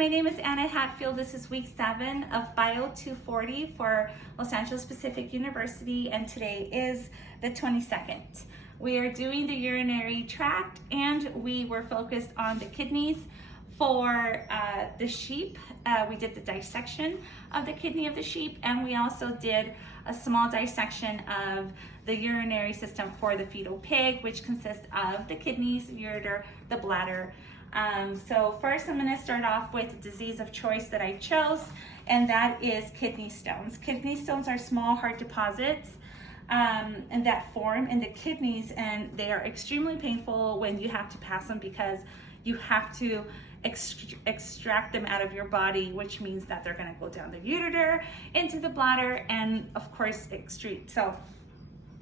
my name is Anna Hatfield. This is week 7 of Bio240 for Los Angeles Pacific University, and today is the 22nd. We are doing the urinary tract, and we were focused on the kidneys. For the sheep, we did the dissection of the kidney of the sheep, and we also did a small dissection of the urinary system for the fetal pig, which consists of the kidneys, ureter, the bladder. So first I'm going to start off with the disease of choice that I chose, and that is kidney stones. Kidney stones are small heart deposits and that form in the kidneys, and they are extremely painful when you have to pass them because you have to extract them out of your body, which means that they're going to go down the ureter into the bladder and of course excrete. So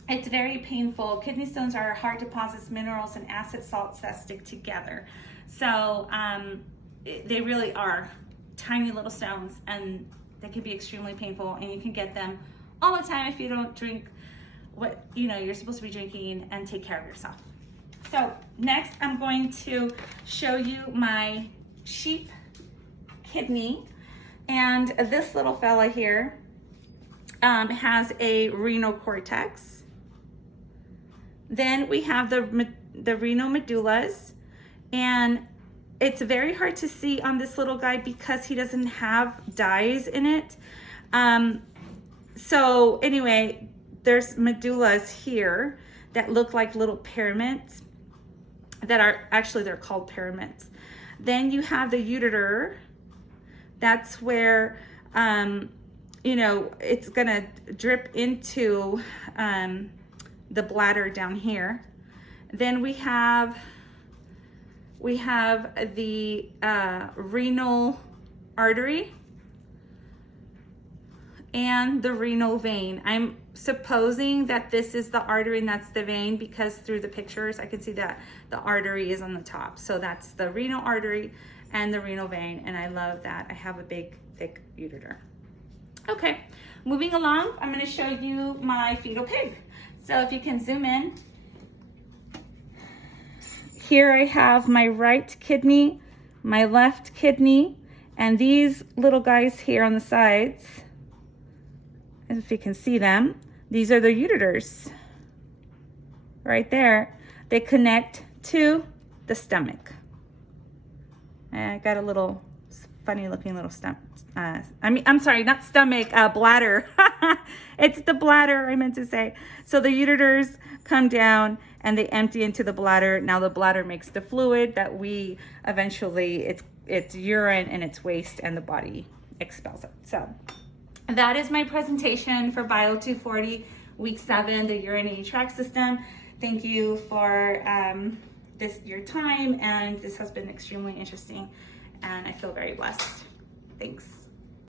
it's very painful. Kidney stones are hard deposits, minerals and acid salts that stick together. So they really are tiny little stones, and they can be extremely painful, and you can get them all the time if you don't drink what you're supposed to be drinking and take care of yourself. So next I'm going to show you my sheep kidney, and this little fella here has a renal cortex. Then we have the renal medullas, and it's very hard to see on this little guy because he doesn't have dyes in it. So anyway, there's medullas here that look like little pyramids that are actually, they're called pyramids. Then you have the ureter. That's where it's gonna drip into the bladder down here. Then we have the renal artery and the renal vein. I'm supposing that this is the artery and that's the vein because through the pictures I can see that the artery is on the top. So that's the renal artery and the renal vein, and I love that. I have a big thick ureter. Okay, moving along, I'm going to show you my fetal pig. So if you can zoom in, here I have my right kidney, my left kidney, and these little guys here on the sides, if you can see them, these are the ureters right there. They connect to the stomach. And I got a little funny looking little stomach. I'm sorry, not stomach, bladder. It's the bladder I meant to say. So the ureters come down and they empty into the bladder. Now the bladder makes the fluid that we eventually, it's urine and it's waste, and the body expels it. So that is my presentation for Bio240 week 7, the urinary tract system. Thank you for your time, and this has been extremely interesting, and I feel very blessed. Thanks.